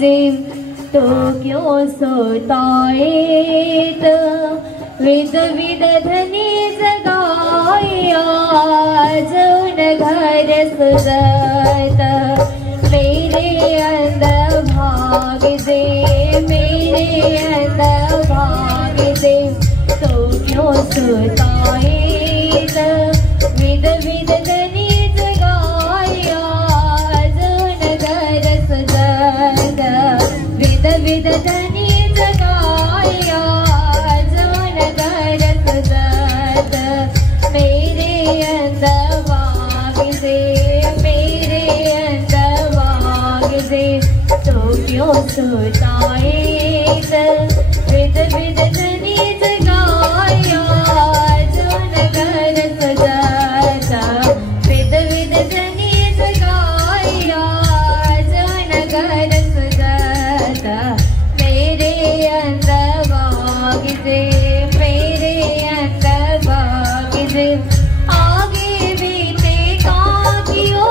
जे तो क्यों सोताए विध विध धनी जगाया जौन घर सुजत मेरे अंदर भाग दे मेरे अंदर भाग दे तो क्यों सोताए विध विध धनी जगाया जौन घर सुजत विध विध धनी जगाया जौन घर सुजत मेरे अंदर भाग दे मेरे अंदर भाग दे तो क्यों सोताए विध विध धनी जगाया जौन घर सुजत विध विध धनी जगाया जौन घर सुजत मेरे अंदर भाग दे मेरे अंदर भाग दे आगे बीते काकियो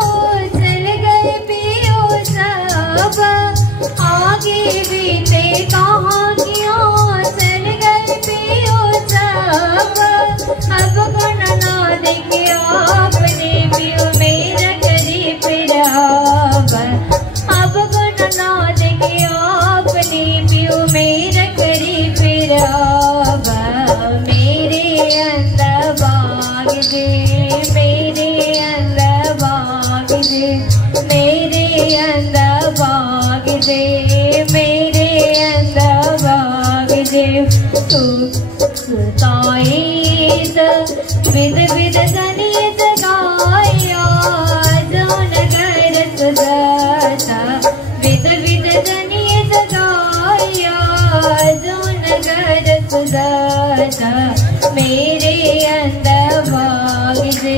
चल गए पियो सब आगे बीते काकियो चल गए पियो सब अब गुण ना देखे आपने पियो मेरा करी फिर अब गुण ना देखे आपने पियो मेरा करी फिर मेरे अंदर भाग दे मेरे अंदर भाग दे मेरे अंदर भाग दे मेरे अंदर भाग दे तू सुताए विध विध धनी जगाया जौन घर सुजत विध विध धनी जगाया जौन घर सुजत मेरे अंदर भाग दे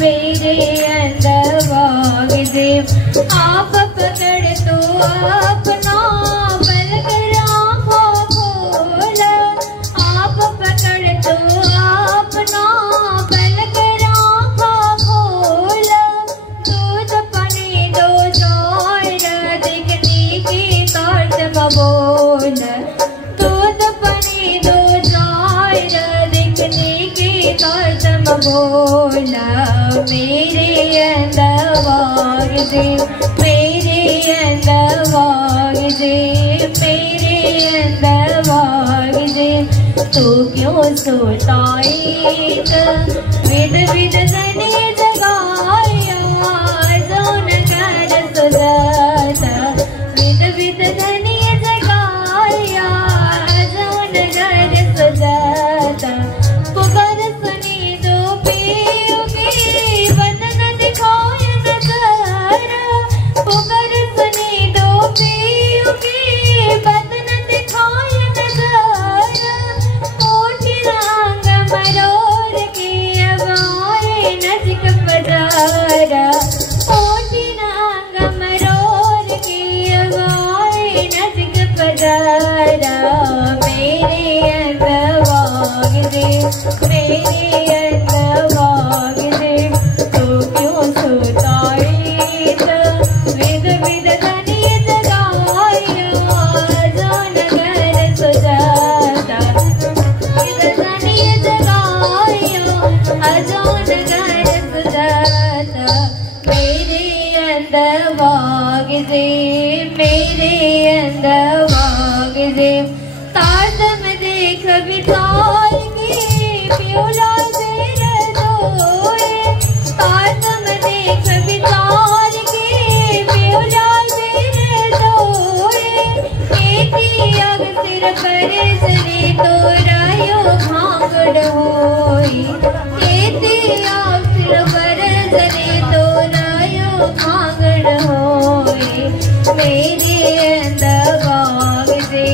मेरे अंदर भाग दे आप पकड़ तो अपना बल कर आँखों खोला आप पकड़ तो अपना बल कर आँखों खोला दूध पानी दो जोर दिखने की तौर बोल दूध पानी दो जोर दिखने की तौर बोला मेरे अंदर भाग दे मेरे अंदर भाग दे मेरे अंदर भाग दे तो क्यों सोताए विध विध धनी जगाया जौन घर सुजत विध विध धनी जगाया जौन घर सुजत पुकार सुनी दो पियो की बदन दिखाए नजर पुकार सुनी दो पियो की बदन दिखाए नजर कोठी रंग मरोर की अब आए नजक पधारा कोठी रंग मरोर की अब आए नजक पधारा मेरे अंदर भाग दे मेरे अंदर भाग दे तो क्यों सोताए विध विध धनी जगाया जौन घर सुजत विध धनी जगाया जौन घर सुजत मेरे अंदर भाग दे मेरे अंदर भाग दे तारतम देख विचार की प्योला तेरे दोए तारतम देख विचार की प्योला तेरे दोए एती अग सिर पर सरी तो रायो भांगड़ होई एती अग सिर पर सरी तो रायो भांगड़ होई मेरे अंदर भाग दे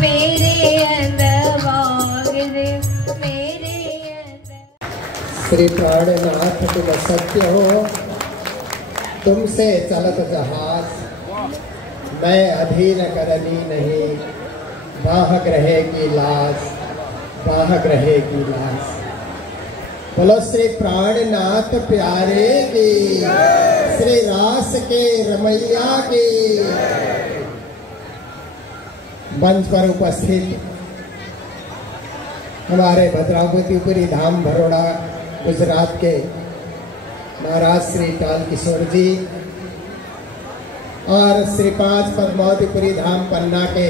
मेरे अंदर भाग दे मेरे अंदर श्री प्राणनाथ तुम सत्य हो तुमसे चलत जहाज मैं अधीन करनी नहीं बाह ग्रहे की लाज बाह ग्रहे की लाज बोलो श्री प्राणनाथ प्यारे की श्री रास के रमैया की मंच पर उपस्थित हमारे भद्रावतीपुरी धाम बड़ौदा गुजरात के महाराज श्री टाल किशोर जी और श्री 5 पद्मावतीपुरी धाम पन्ना के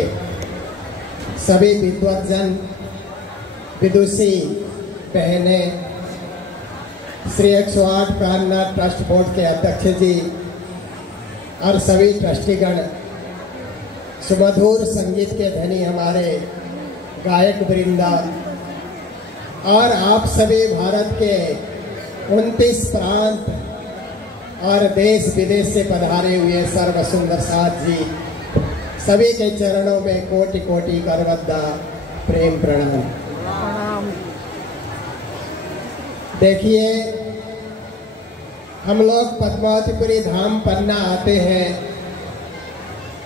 सभी विद्वतजन विदुषी बहने, श्री 108 प्राणनाथ ट्रस्ट बोर्ड के अध्यक्ष जी और सभी ट्रस्टीगण, सुमधुर संगीत के धनी हमारे गायक वृंदा और आप सभी भारत के 29 प्रांत और देश विदेश से पधारे हुए सर्व सुंदर साथ जी, सभी के चरणों में कोटि कोटि करवद्दा प्रेम प्रणाम। देखिए, हम लोग पद्मावतीपुरी धाम पन्ना आते हैं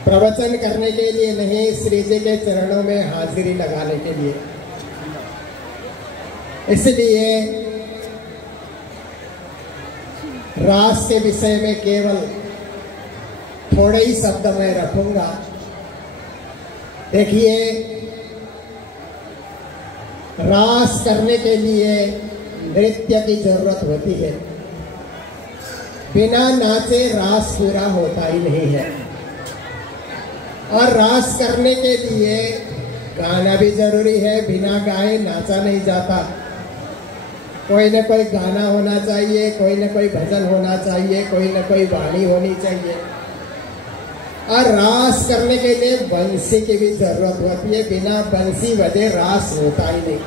प्रवचन करने के लिए नहीं, श्री जी के चरणों में हाजिरी लगाने के लिए। इसलिए रास के विषय में केवल थोड़े ही शब्द मैं रखूंगा। देखिए, रास करने के लिए नृत्य की जरूरत होती है। बिना नाचे रास पूरा होता ही नहीं है। और रास करने के लिए गाना भी जरूरी है, बिना गाए नाचा नहीं जाता। कोई न कोई गाना होना चाहिए, कोई न कोई भजन होना चाहिए, कोई न कोई वाणी होनी चाहिए। और रास करने के लिए बंसी की भी जरूरत होती है, बिना बंसी बजे रास होता ही नहीं।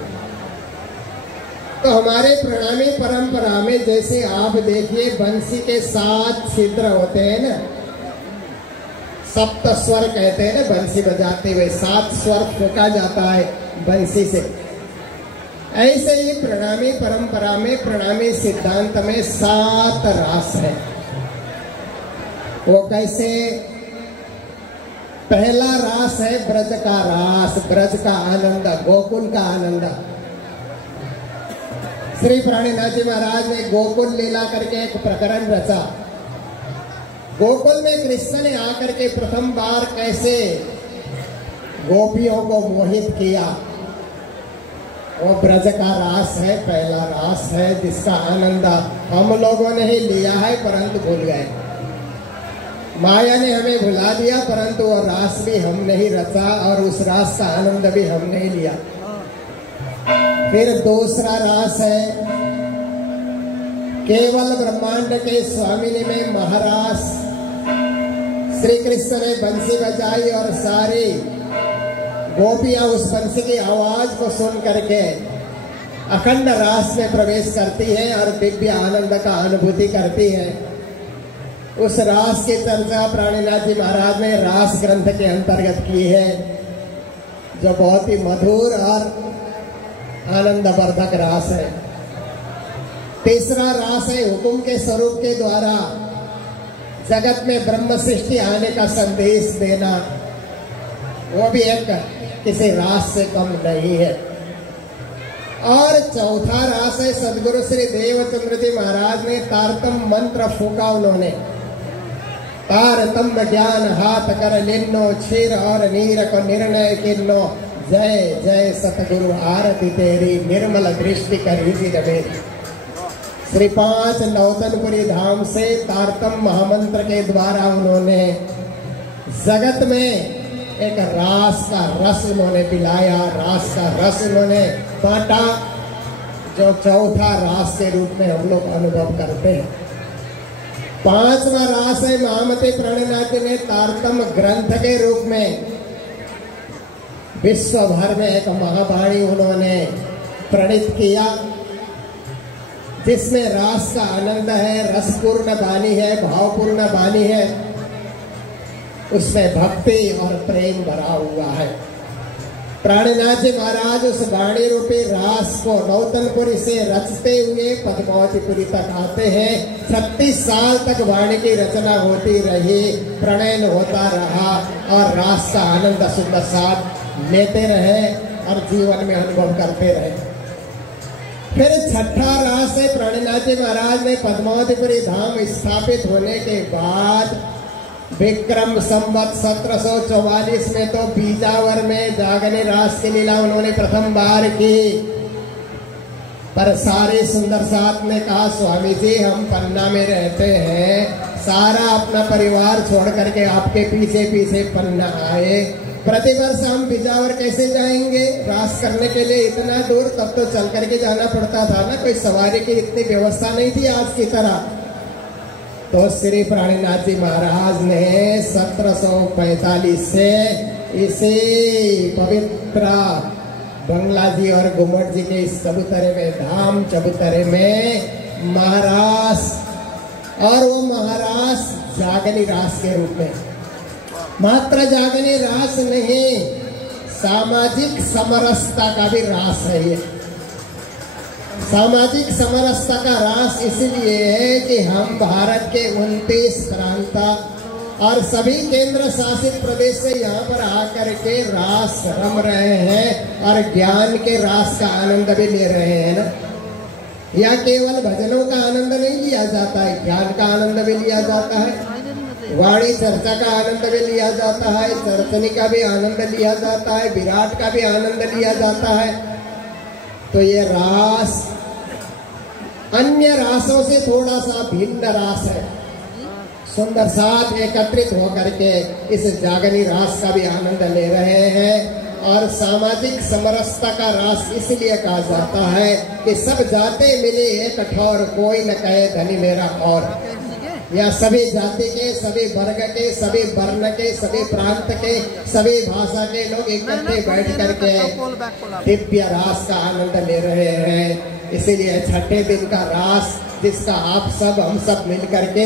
तो हमारे प्रणामी परंपरा में जैसे आप देखिए बंसी के 7 छिद्र होते हैं ना, सप्त स्वर कहते हैं ना, बंसी बजाते हुए 7 स्वर फूका जाता है बंसी से। ऐसे ही प्रणामी परंपरा में, प्रणामी सिद्धांत में 7 रास है। वो कैसे? पहला रास है ब्रज का रास, ब्रज का आनंद, गोकुल का आनंद। श्री प्राणीनाथ जी महाराज ने गोकुल लीला करके एक प्रकरण रचा। गोकुल में कृष्ण ने आकर के प्रथम बार कैसे गोपियों को मोहित किया, वो ब्रज का रास है, पहला रास है, जिसका आनंद हम लोगों ने ही लिया है परंतु भूल गए। माया ने हमें भुला दिया, परंतु वो रास भी हमने ही रचा और उस रास का आनंद भी हमने ही लिया। फिर दूसरा रास है केवल ब्रह्मांड के स्वामी में महारास। श्री कृष्ण ने बंसी बजाई और सारी गोपियां उस बंसी की आवाज को सुन करके अखंड रास में प्रवेश करती है और दिव्य आनंद का अनुभूति करती है। उस रास की चर्चा प्राणीनाथ जी महाराज ने रास ग्रंथ के अंतर्गत की है, जो बहुत ही मधुर और आनंदवर्धक रास है। तीसरा रास है हुकुम के स्वरूप के द्वारा जगत में ब्रह्म सृष्टि आने का संदेश देना, वो भी एक किसी रास से कम नहीं है। और चौथा रास है सदगुरु श्री देवचंद्र जी महाराज ने तारतम मंत्र फूका। उन्होंने तारतम ज्ञान हाथ कर लिन्नो, क्षीर और नीर को निर्णय किन्नो, जय जय सतगुरु आरती तेरी, निर्मल दृष्टि करी रवे। श्री 5 नौतनपुरी धाम से तारतम महामंत्र के द्वारा उन्होंने जगत में एक रास का रस उन्होंने पिलाया, रास का रस उन्होंने बांटा, जो चौथा रास के रूप में हम लोग अनुभव करते हैं। 5वां रास है महामती प्राणीनाथ ने तारतम ग्रंथ के रूप में विश्व भर में एक महावाणी उन्होंने प्रणीत किया, जिसमें रास का आनंद है, रसपूर्ण वाणी है, भावपूर्ण वाणी है, उसमें भक्ति और प्रेम भरा हुआ है। प्राणीनाथ जी महाराज उस वाणी रूपी रास को नौतनपुरी से रचते हुए पद्मावतीपुरी तक आते हैं। 36 साल तक वाणी की रचना होती रही, प्रणयन होता रहा और रास का आनंद सुंदर साथ लेते रहे और जीवन में अनुभव करते रहे। फिर 6ठा रास है प्राणीनाथ जी महाराज ने पद्मावतीपुरी धाम स्थापित होने के बाद विक्रम संवत 1744 में तो बीजावर में जागने रास की लीला उन्होंने प्रथम बार की। पर सारे सुंदर साथ ने कहा, स्वामी जी हम पन्ना में रहते हैं, सारा अपना परिवार छोड़ करके आपके पीछे पीछे पन्ना आए, प्रतिवर्ष हम बिजावर कैसे जाएंगे रास करने के लिए इतना दूर? तब तो चल करके जाना पड़ता था ना, कोई सवारी की इतनी व्यवस्था नहीं थी आज की तरह। तो श्री प्राणीनाथ जी महाराज ने 1745 से इसी पवित्र बंगला जी और घुमट जी के इस चबूतरे में, धाम चबूतरे में महारास, और वो महारास जागनी रास के रूप में, मात्र जागनी रास नहीं, सामाजिक समरसता का भी रास है ये। सामाजिक समरसता का रास इसलिए है कि हम भारत के 29 प्रांत और सभी केंद्र शासित प्रदेश से यहाँ पर आकर के रास रम रहे हैं और ज्ञान के रास का आनंद भी ले रहे हैं ना। या केवल भजनों का आनंद नहीं लिया जाता है, ज्ञान का आनंद भी लिया जाता है, वाणी चर्चा का आनंद भी लिया जाता है, चर्चनी का भी आनंद लिया जाता है, विराट का भी आनंद लिया जाता है। तो ये रास अन्य रासों से थोड़ा सा भिन्न रास है। सुंदर साथ एकत्रित होकर के इस जागनी रास का भी आनंद ले रहे हैं। और सामाजिक समरसता का रास इसलिए कहा जाता है कि सब जाते मिले एक ठौर, कोई न कहे धनी मेरा और। या सभी जाति के, सभी वर्ग के, सभी वर्ण के, सभी प्रांत के, सभी भाषा के लोग इकट्ठे बैठ करके दिव्य रास का आनंद ले रहे हैं। इसीलिए छठे दिन का रास जिसका आप सब हम सब मिल करके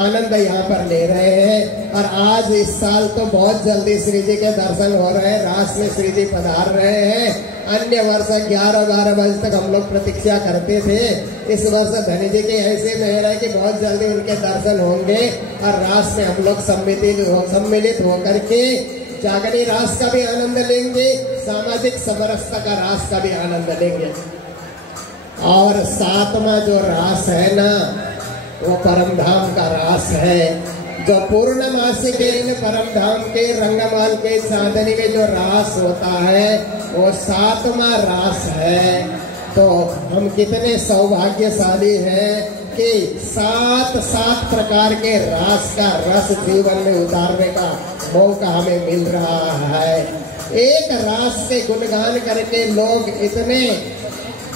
आनंद यहाँ पर ले रहे हैं। और आज इस साल तो बहुत जल्दी श्री जी के दर्शन हो रहे हैं, रास में श्री जी पधार रहे हैं। अन्य वर्ष 11-12 बजे तक हम लोग प्रतीक्षा करते थे, इस वर्ष धनी जी के ऐसे मेहर है कि बहुत जल्दी उनके दर्शन होंगे और रास में हम लोग सम्मिलित होकर के जागनी रास का भी आनंद लेंगे, सामाजिक समरसता का रास का भी आनंद लेंगे। और सातवां जो रास है ना, वो परम धाम का रास है, जो पूर्णमासी के इन परम धाम के रंगमाल के चांदनी में जो रास होता है वो सातवां रास है। तो हम कितने सौभाग्यशाली हैं कि 7 प्रकार के रास का रस जीवन में उतारने का मौका हमें मिल रहा है। एक रास के गुणगान करके लोग इतने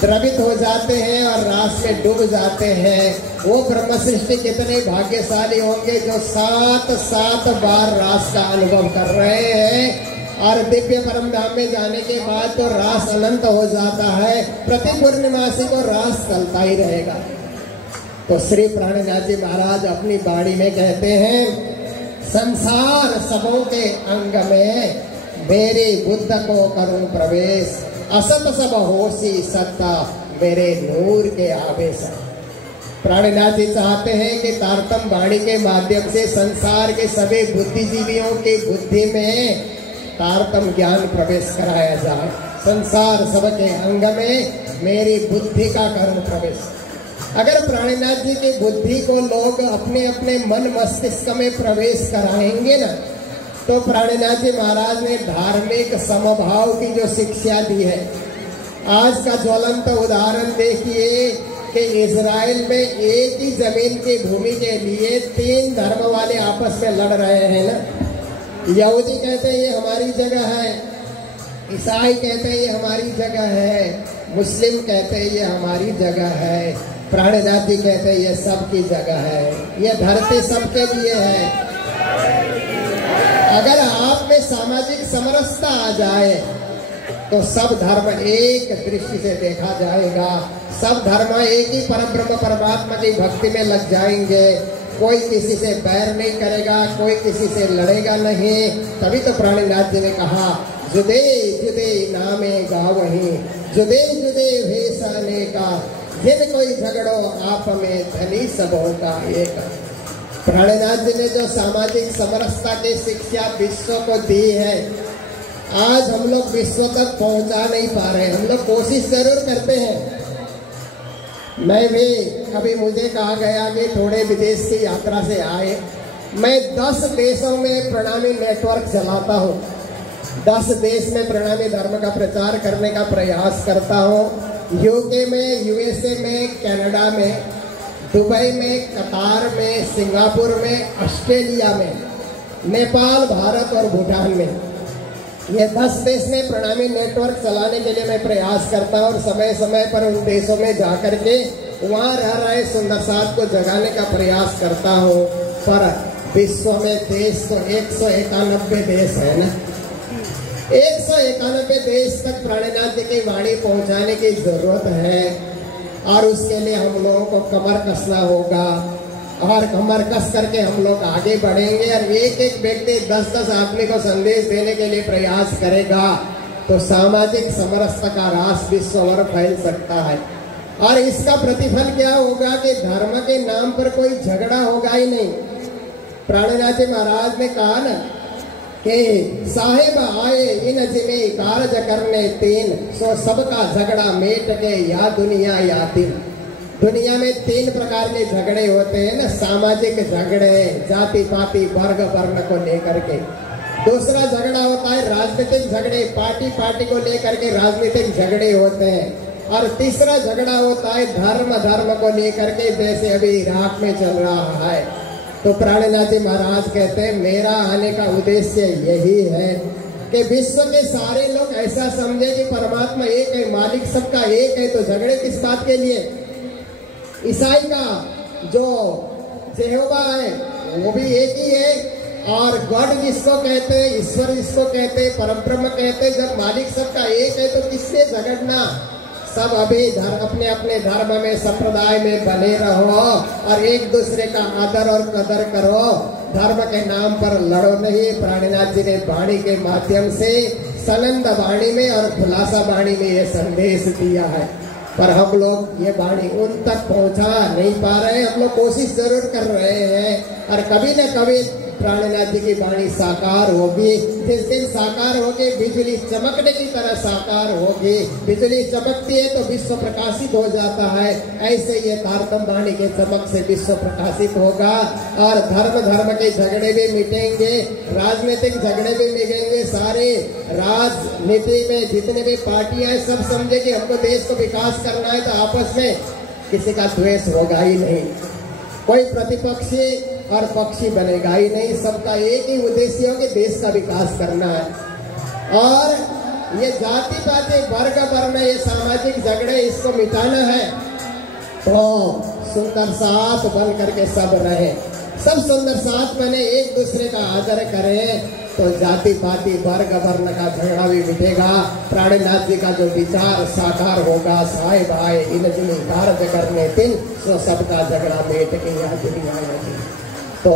द्रवित हो जाते हैं और रास में डूब जाते हैं। वो ब्रह्म सृष्टि कितने भाग्यशाली होंगे जो 7 बार रास का अनुभव कर रहे हैं। और दिव्य परम धाम में जाने के बाद तो रास अनंत हो जाता है, प्रति पूर्णिमासी को रास चलता ही रहेगा। तो श्री प्राणनाथ जी महाराज अपनी बाणी में कहते हैं, संसार सबों के अंग में मेरे बुद्ध को करूं प्रवेश, असत सब होशी सत्ता मेरे नूर के आवेश। प्राणनाथ जी चाहते हैं कि तारतम वाणी के माध्यम से संसार के सभी बुद्धिजीवियों की बुद्धि में तारतम ज्ञान प्रवेश कराया जाए। संसार सबके अंग में मेरी बुद्धि का करूं प्रवेश। अगर प्राणनाथ जी की बुद्धि को लोग अपने अपने मन मस्तिष्क में प्रवेश कराएंगे ना, तो प्राणनाथ जी महाराज ने धार्मिक समभाव की जो शिक्षा दी है, आज का ज्वलंत उदाहरण देखिए कि इजराइल में एक ही जमीन की भूमि के लिए 3 धर्म वाले आपस में लड़ रहे हैं ना। यहूदी कहते हैं ये हमारी जगह है, ईसाई कहते हैं ये हमारी जगह है, मुस्लिम कहते हैं ये हमारी जगह है, प्राणनाथ जी कहते हैं ये सबकी जगह है, ये धरती सबके लिए है। अगर आप में सामाजिक समरसता आ जाए तो सब धर्म एक दृष्टि से देखा जाएगा, सब धर्म एक ही परम ब्रह्म परमात्मा की भक्ति में लग जाएंगे, कोई किसी से बैर नहीं करेगा, कोई किसी से लड़ेगा नहीं। तभी तो प्राणनाथ जी ने कहा, जुदे जुदे नामे गावहीं, जुदे जुदे भेषाने का, जिन कोई झगड़ो आप में धनी सबों का एक। प्राणनाथ जी ने जो सामाजिक समरसता की शिक्षा विश्व को दी है, आज हम लोग विश्व तक पहुंचा नहीं पा रहे। हम लोग कोशिश जरूर करते हैं। मैं भी अभी मुझे कहा गया कि थोड़े विदेश की यात्रा से आए, मैं 10 देशों में प्रणामी नेटवर्क चलाता हूँ। 10 देश में प्रणामी धर्म का प्रचार करने का प्रयास करता हूँ। यूके में, यूएसए में, कनाडा में, दुबई में, कतार में, सिंगापुर में, ऑस्ट्रेलिया में, नेपाल, भारत और भूटान में। ये 10 देश में प्रणामी नेटवर्क चलाने के लिए मैं प्रयास करता हूँ और समय समय पर उन देशों में जाकर के वहाँ रह रहे सुंदर साथ को जगाने का प्रयास करता हूँ। पर विश्व में देश तो 191 देश है ना। 191 देश तक प्राणनाथ जी की वाणी पहुँचाने की जरूरत है और उसके लिए हम लोगों को कमर कसना होगा और कमर कस करके हम लोग आगे बढ़ेंगे और एक एक व्यक्ति 10-10 आदमी को संदेश देने के लिए प्रयास करेगा तो सामाजिक समरसता का रास विश्व भर फैल सकता है। और इसका प्रतिफल क्या होगा कि धर्म के नाम पर कोई झगड़ा होगा ही नहीं। प्राणनाथ जी महाराज ने कहा ना कि साहेब आए इन जिमे कारज करने तीन, सो सबका झगड़ा मेट के या दुनिया या दिन। दुनिया में 3 प्रकार के झगड़े होते हैं ना, सामाजिक झगड़े जाति पाति वर्ग वर्ण को लेकर के। दूसरा झगड़ा होता है राजनीतिक झगड़े, पार्टी पार्टी को लेकर के राजनीतिक झगड़े होते हैं। और तीसरा झगड़ा होता है धर्म को लेकर के, जैसे अभी इराक में चल रहा है। तो प्राणनाथ जी महाराज कहते हैं मेरा आने का उद्देश्य यही है कि विश्व के सारे लोग ऐसा समझे कि परमात्मा एक है, मालिक सबका एक है। तो झगड़े किस बात के लिए? ईसाई का जो यहोवा है वो भी एक ही है और गॉड जिसको कहते हैं, ईश्वर जिसको कहते हैं, परब्रह्म कहते हैं। जब मालिक सबका एक है तो किससे झगड़ना? सब अभी अपने अपने धर्म में, संप्रदाय में बने रहो और एक दूसरे का आदर और कदर करो। धर्म के नाम पर लड़ो नहीं। प्राणनाथ जी ने वाणी के माध्यम से सनंद वाणी में और खुलासा वाणी में ये संदेश दिया है, पर हम लोग ये वाणी उन तक पहुंचा नहीं पा रहे हैं। हम लोग कोशिश जरूर कर रहे हैं और कभी न कभी प्राणनाथ जी की वाणी साकार होगी। जिस दिन साकार होगी, बिजली चमकने की तरह साकार होगी। बिजली चमकती है तो विश्व प्रकाशित हो जाता है, ऐसे ये तारतम वाणी के चमक से विश्व प्रकाशित होगा और धर्म के झगड़े भी मिटेंगे, राजनीतिक झगड़े भी मिटेंगे। सारे राजनीति में जितने भी पार्टियां हैं सब समझे कि हमको देश को विकास करना है तो आपस में किसी का द्वेष होगा ही नहीं, कोई प्रतिपक्षी और पक्षी बनेगा ही नहीं। सबका एक ही उद्देश्य हो कि देश का विकास करना है। और ये जाति पाति वर्ग वर्ण ये सामाजिक झगड़े इसको मिटाना है तो सुंदर साथ बन करके सब रहे, सब सुंदर साथ बने, एक दूसरे का आदर करें तो जाति पाति वर्ग वर्ण का झगड़ा भी मिटेगा। प्राणनाथ जी का जो विचार साकार होगा, साए भाई इन जिन कार्य करने दिन तो सबका झगड़ा मेट के यहाँ दुनिया में। तो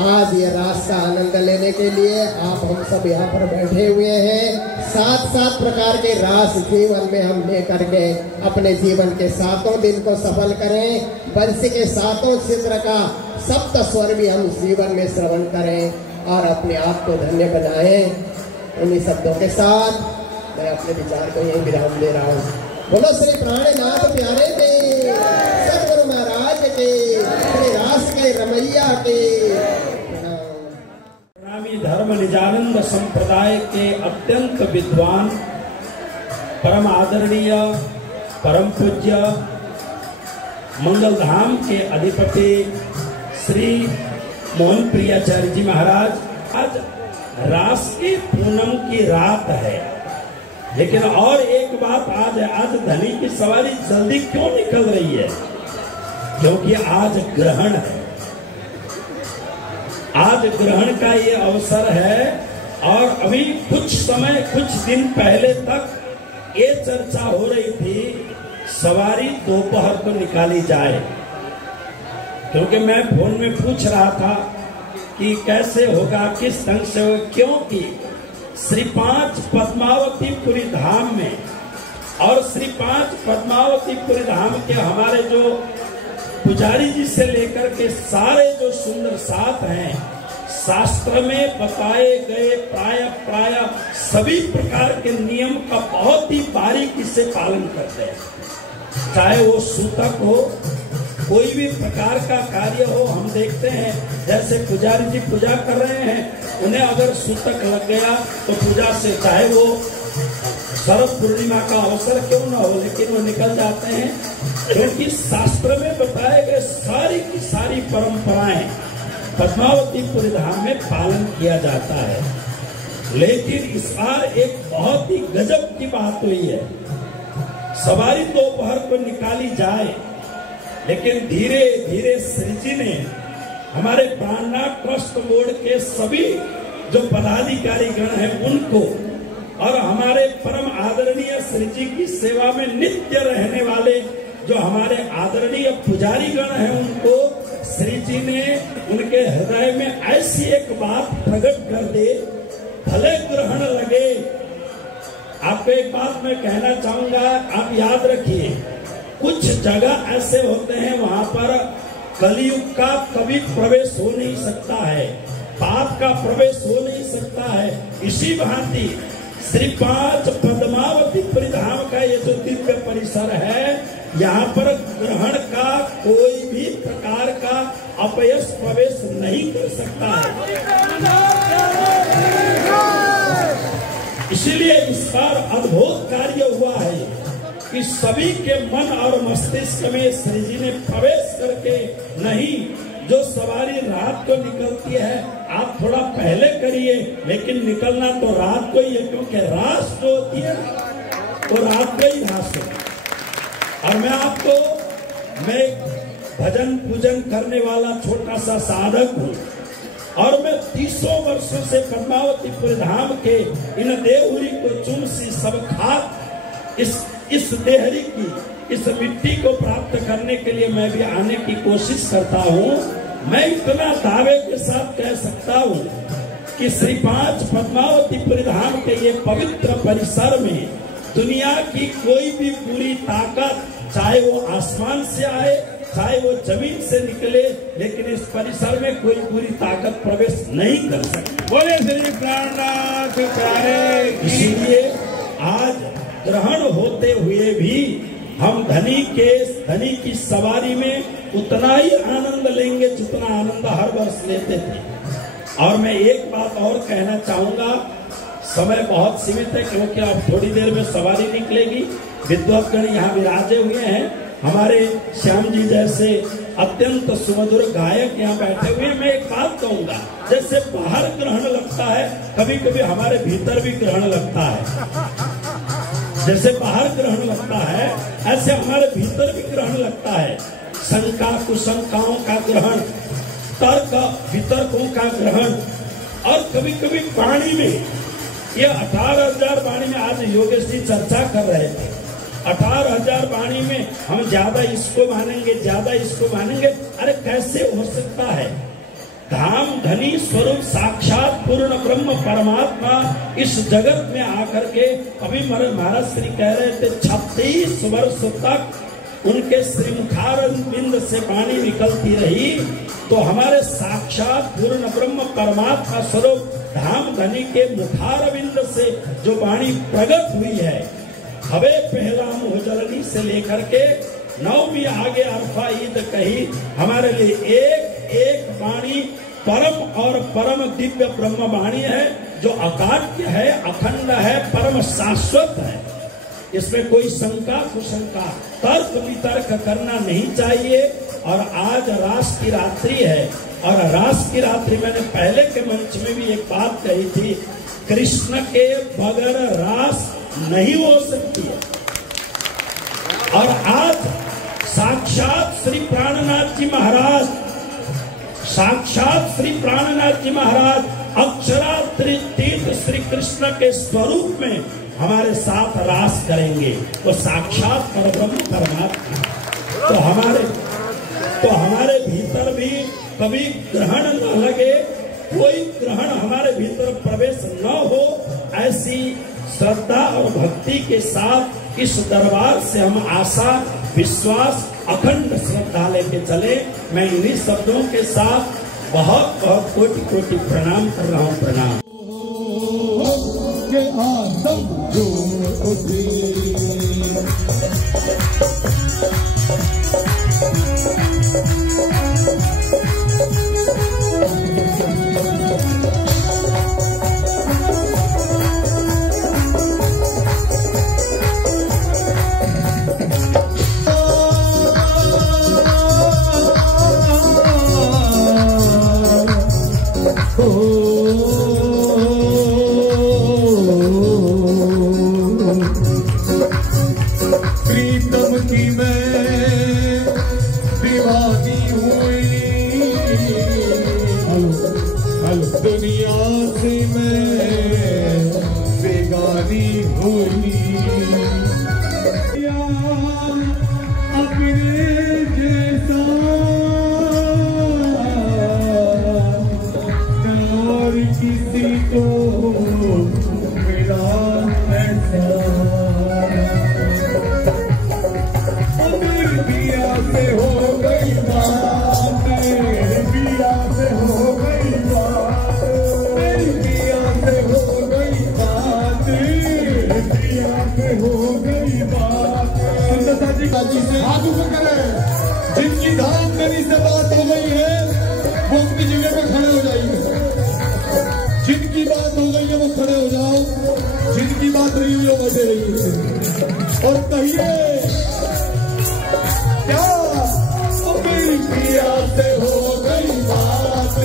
आज ये रास का आनंद लेने के लिए आप हम सब यहाँ पर बैठे हुए हैं। 7 प्रकार के रास जीवन में हम लेकर के अपने जीवन के 7 दिन को सफल करें। बंसी के 7 छिद्र का सप्त स्वर भी हम जीवन में श्रवण करें और अपने आप को धन्य बनाएं। उन्हीं शब्दों के साथ मैं अपने विचार को यही विराम दे रहा हूँ। बोलो श्री प्राणनाथ प्यारे के, सतगुरु महाराज के, श्री रास के रमैया के। प्रणामी धर्म निजानंद संप्रदाय के अत्यंत विद्वान, परम आदरणीय, परम पूज्य, मंगल धाम के अधिपति श्री मोहन प्रियाचार्य जी महाराज। आज रास की पूनम की रात है, लेकिन और एक बात आज है, आज धनी की सवारी जल्दी क्यों निकल रही है? क्योंकि आज ग्रहण है। आज ग्रहण का ये अवसर है और अभी कुछ समय, कुछ दिन पहले तक ये चर्चा हो रही थी सवारी दोपहर को निकाली जाए, क्योंकि मैं फोन में पूछ रहा था कि कैसे होगा, किस ढंग से होगा, क्योंकि श्री 5 पद्मावतीपुरी धाम में और श्री 5 पद्मावतीपुरी धाम के हमारे जो पुजारी जी से लेकर के सारे जो सुंदर साथ हैं, शास्त्र में बताए गए प्राय सभी प्रकार के नियम का बहुत ही बारीकी से पालन करते हैं। चाहे वो सूतक हो, कोई भी प्रकार का कार्य हो, हम देखते हैं जैसे पुजारी जी पूजा कर रहे हैं, उन्हें अगर सूतक लग गया तो पूजा से, चाहे वो शरद पूर्णिमा का अवसर क्यों न हो, लेकिन वो निकल जाते हैं, क्योंकि शास्त्र में बताए गए सारी की सारी परंपराएं पद्मावतीपुर धाम में पालन किया जाता है। लेकिन इस बार एक बहुत ही गजब की बात हुई है। सवारी दोपहर को निकाली जाए, लेकिन धीरे धीरे श्री जी ने हमारे प्राणनाथ ट्रस्ट बोर्ड के सभी जो पदाधिकारी गण हैं उनको, और हमारे परम आदरणीय श्री जी की सेवा में नित्य रहने वाले जो हमारे आदरणीय पुजारी गण हैं उनको श्री जी ने उनके हृदय में ऐसी एक बात प्रकट कर दे, भले ग्रहण लगे। आपको एक बात मैं कहना चाहूंगा, आप याद रखिए, कुछ जगह ऐसे होते हैं वहां पर कलयुग का कभी प्रवेश हो नहीं सकता है, पाप का प्रवेश हो नहीं सकता है। इसी भांति श्री 5 पद्मावतीपुर धाम का ये जो दिव्य परिसर है, यहाँ पर ग्रहण का कोई भी प्रकार का अपयश प्रवेश नहीं कर सकता है। इसीलिए इस बार अद्भुत कार्य हुआ है कि सभी के मन और मस्तिष्क में श्री जी ने प्रवेश करके, नहीं जो सवारी रात को निकलती है आप थोड़ा पहले करिए, लेकिन निकलना तो रात को ही है, क्योंकि रास जो होती है वो रात को ही रास है। और मैं भजन पूजन करने वाला छोटा सा साधक हूँ, और मैं 30 वर्षों से पद्मावतीपुर धाम के इन देवहुरी को चुमसी सब खाक इस देहरी की इस मिट्टी को प्राप्त करने के लिए मैं भी आने की कोशिश करता हूँ। मैं इतना दावे के साथ कह सकता हूँ कि श्री 5 पद्मावतीपुर धाम के ये पवित्र परिसर में दुनिया की कोई भी बुरी ताकत, चाहे वो आसमान से आए चाहे वो जमीन से निकले, लेकिन इस परिसर में कोई बुरी ताकत प्रवेश नहीं कर सकती। बोले श्री प्राणनाथ प्यारे। इसीलिए आज ग्रहण होते हुए भी हम धनी की सवारी में उतना ही आनंद लेंगे जितना आनंद हर वर्ष लेते थे। और मैं एक बात और कहना चाहूंगा, समय बहुत सीमित है क्योंकि अब थोड़ी देर में सवारी निकलेगी। विद्वत्गण यहाँ विराजे हुए हैं, हमारे श्याम जी जैसे अत्यंत सुमधुर गायक यहाँ बैठे हुए। मैं एक बात कहूंगा, जैसे बाहर ग्रहण लगता है, कभी कभी हमारे भीतर भी ग्रहण लगता है। जैसे बाहर ग्रहण लगता है, ऐसे हमारे भीतर भी ग्रहण लगता है। शंका कुशंकाओं का ग्रहण, तर्क वितर्कों का ग्रहण, और कभी कभी वाणी में, ये 18,000 वाणी में आज योगेश जी चर्चा कर रहे थे। 18,000 वाणी में हम ज्यादा इसको मानेंगे, ज्यादा इसको मानेंगे, अरे कैसे हो सकता है? धाम धनी स्वरूप साक्षात पूर्ण ब्रह्म परमात्मा इस जगत में आकर के, अभी महाराज श्री कह रहे थे 36 वर्ष तक उनके श्रीमुखारविंद से वाणी निकलती रही, तो हमारे साक्षात पूर्ण ब्रह्म परमात्मा स्वरूप धाम धनी के मुखारविंद से जो वाणी प्रकट हुई है, हवे पहला मुहजरनी से लेकर के नवमी आगे अरफा ईद कही, हमारे लिए एक वाणी परम और परम दिव्य ब्रह्म वाणी है, जो अकाट्य है, अखंड है, परम शाश्वत है। इसमें कोई शंका कुशंका, तर्क वितर्क करना नहीं चाहिए। और आज रास की रात्रि है, और रास की रात्रि मैंने पहले के मंच में भी एक बात कही थी, कृष्ण के बगैर रास नहीं हो सकती है। और आज साक्षात श्री प्राणनाथ जी महाराज, साक्षात श्री प्राणनाथ जी महाराज अक्षरातीत श्री कृष्ण के स्वरूप में हमारे साथ रास करेंगे, तो साक्षात परब्रह्म परमात्मा। तो हमारे भीतर भी कभी ग्रहण न लगे, कोई ग्रहण हमारे भीतर प्रवेश न हो, ऐसी श्रद्धा और भक्ति के साथ इस दरबार से हम आशा विश्वास अखंड श्रद्धा लेके चले। मैं इन्हीं शब्दों के साथ बहुत बहुत कोटि कोटि प्रणाम कर रहा हूँ। प्रणाम। के प्रीतम की मैं दीवानी हुई, दुनिया से मैं बेगानी हुई। अपने जैसा और किसी को मिला ऐसा, पिया से हो गई बात, पिया से हो गई बात, पिया से हो गई बात, पिया से हो गई बात। सुंदरता जी से हाथ ऊपर करें। जिनकी धाम करी से बात हो गई है वो अपनी जगह पे खड़े हो जाइए। जिनकी बात हो गई है वो खड़े हो जाओ, जिनकी बात नहीं हुई वो बैठे रहिए और कहिए क्या मेरी पिया से हो गई बात,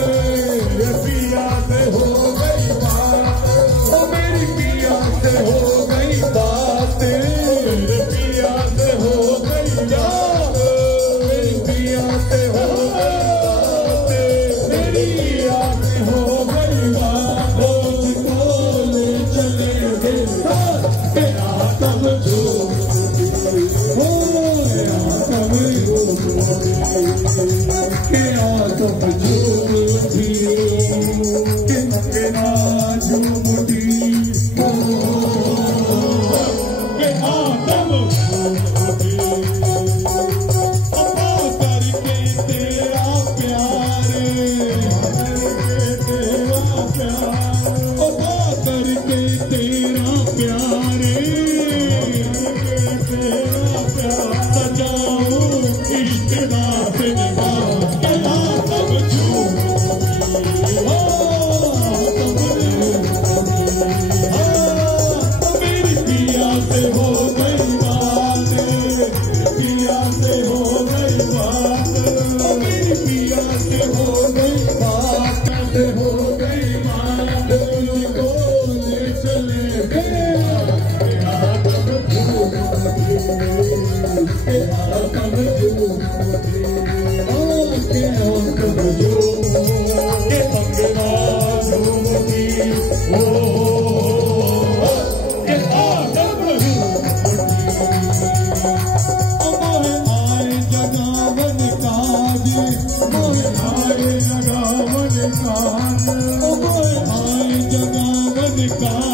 पिया से हो गई बात, मेरी पिया से हो गई बात, पिया से हो गई बात, मेरी पिया से हो गई बात, मेरी पिया से हो गई बात। मुझको ले चले तेरा तब जो God.